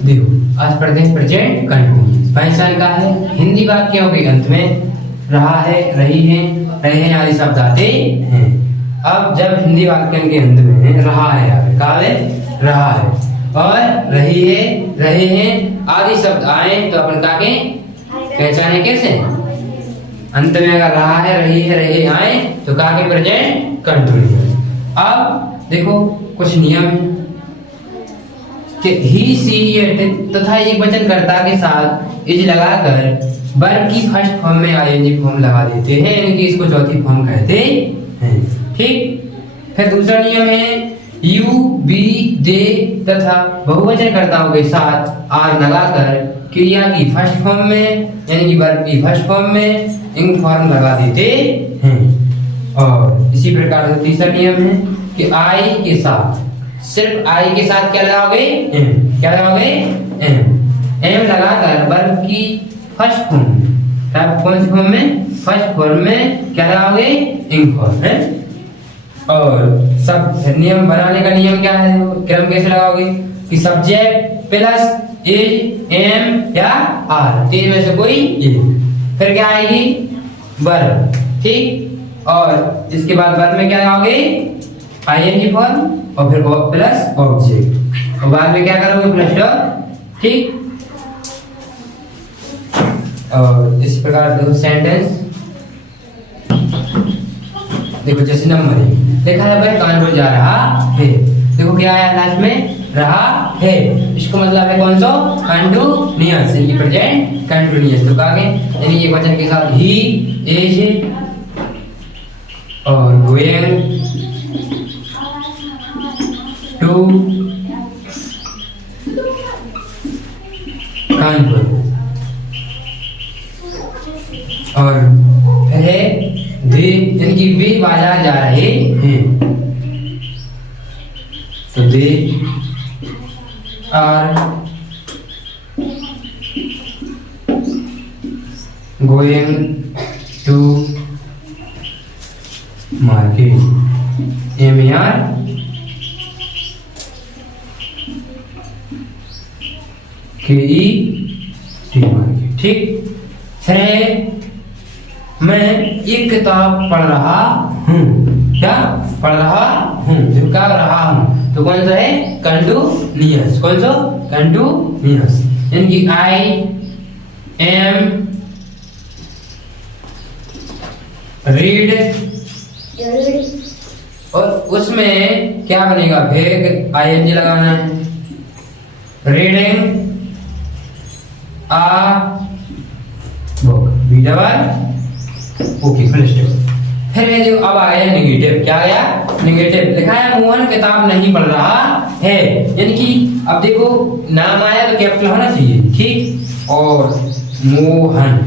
देखो आज पढ़ते हैं प्रेजेंट कंटिन्यूअस। पहचान का है हिंदी वाक्यों के अंत में रहा है, रही है, रहे हैं आदि शब्द आते हैं। अब जब हिंदी वाक्यों के अंत में रहा है रहा है और रही है, रहे हैं आदि शब्द आए तो अपन का के पहचाने कैसे? अंत में अगर रहा है, रही है, रहे आए तो का के प्रेजेंट कंटिन्यूअस। अब देखो कुछ नियम है कि ही, सी, इट तथा एक वचनकर्ता के साथ इज लगाकर वर्ब की फर्स्ट फॉर्म में आईएनजी फॉर्म लगा देते हैं, यानी कि इसको चौथी फॉर्म कहते हैं। ठीक। फिर दूसरा नियम है यू, बी, दे तथा बहुवचनकर्ताओं के साथ आर लगाकर क्रिया की फर्स्ट फॉर्म में यानी कि वर्ब की फर्स्ट फॉर्म में इंग फॉर्म लगा देते हैं। और इसी प्रकार से तीसरा नियम है कि आई के साथ, सिर्फ आई के साथ क्या लगाओगे? एम। क्या लगाओगे? एम। एम लगाकर वर्ब की फर्स्ट फॉर्म, कौन सी फॉर्म में? फर्स्ट फॉर्म में क्या लगाओगे? इंग फॉर्म है। और सब नियम बनाने का नियम क्या है? क्रम कैसे लगाओगे कि सब्जेक्ट प्लस इज, एम या आर, तीन में से कोई एक। फिर क्या आएगी? वर्ब। ठीक। और इसके बाद वर्ब में क्या लगाओगे? आईएनजी फॉर्म और फिर प्लस ऑब्जेक्ट और बाद में क्या करोगे? Plus dot. ठीक। और इस प्रकार देखो सेंटेंस, देखो जैसे नंबर देखा है भाई, कानपुर जा रहा है। देखो क्या आया लास्ट में? रहा है। इसको मतलब है कौन सा? कंटिन्यूअस, यानी प्रेजेंट कंटिन्यूअस। तो कहा यानी ये वचन के साथ ही, इज और गोइंग टू कानपुर और है दे, यानी कि वे बाजार जा रहे हैं। तो they are going to market, M R K E T market. ठीक। फिर मैं एक किताब पढ़ रहा हूँ। क्या पढ़ रहा हूँ? जब क्या रहा हूँ तो कौन सा है? कंटिन्यूअस। कौन सा? कंटिन्यूअस, यानी कि आई एम रीड और उसमें क्या बनेगा? भेग, आईएनजी लगाना है। Reading a book, B double O K, full stop. फिर ये जो अब आया नेगेटिव, क्या आया? नेगेटिव। लिखा है मोहन किताब नहीं पढ़ रहा है, यानी कि अब देखो नाम आया तो कैपिटल होना चाहिए। ठीक। और मोहन,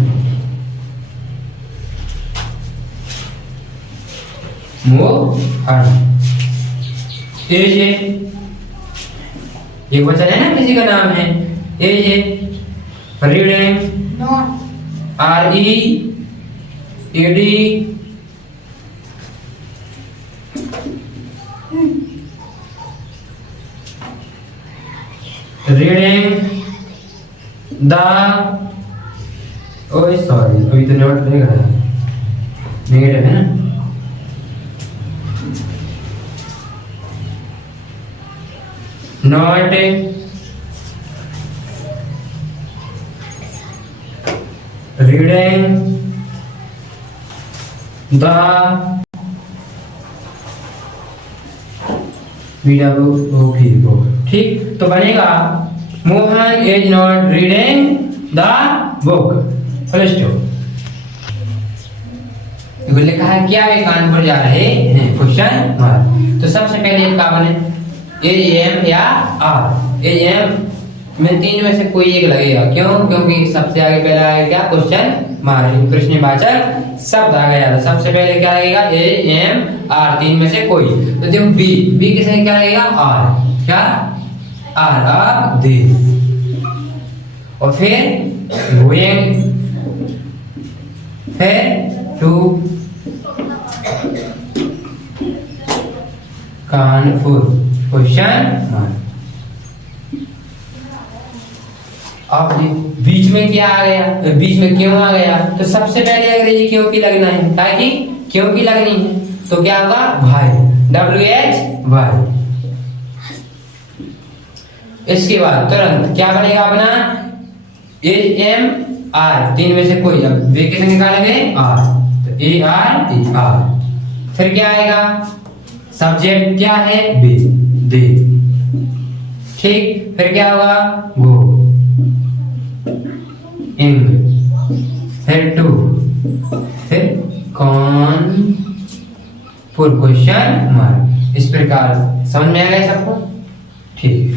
मोहन एज, ये वचन है ना, किसी का नाम है। Is reading, R E A D reading the, ओए सॉरी अभी तो नोट नहीं गया, नेगेटिव है ना। Not reading the book. ठीक। तो बनेगा Mohan is not reading the book, full stop. लिखा है क्या वे कानपुर जा रहे हैं? Question mark. तो सबसे पहले क्या बने? एज, एम या आर। एज, एम में तीन में से कोई एक लगेगा। क्यों? क्योंकि सबसे आगे पहला आएगा क्या? क्वेश्चन मार्क, प्रश्नवाचक शब्द आ गया। तो सबसे पहले क्या लगेगा? ए एम आर, तीन में से कोई। तो देखो बी, बी के साथ क्या लगेगा? आर। क्या? आर, आ दे। और फिर गोइंग, फिर टू कानपुर, क्वेश्चन मार्क। अब बीच में क्या आ गया, बीच में क्यों आ गया, तो सबसे पहले अंग्रेजी क्यों की लगना है, ताकि क्यों की लगनी है, तो क्या होगा वाई, WHY। इसके बाद तुरंत क्या बनेगा अपना AMR, तीन में से कोई, अब वेकेशन निकालेंगे R, तो AR। फिर क्या आएगा, सब्जेक्ट क्या है बे, दे, ठीक। फिर क्या होगा गो, इंग, फिर टू, फिर कौन, फुल क्वेश्चन मार्क। इस प्रकार समझ में आ गया सबको, ठीक।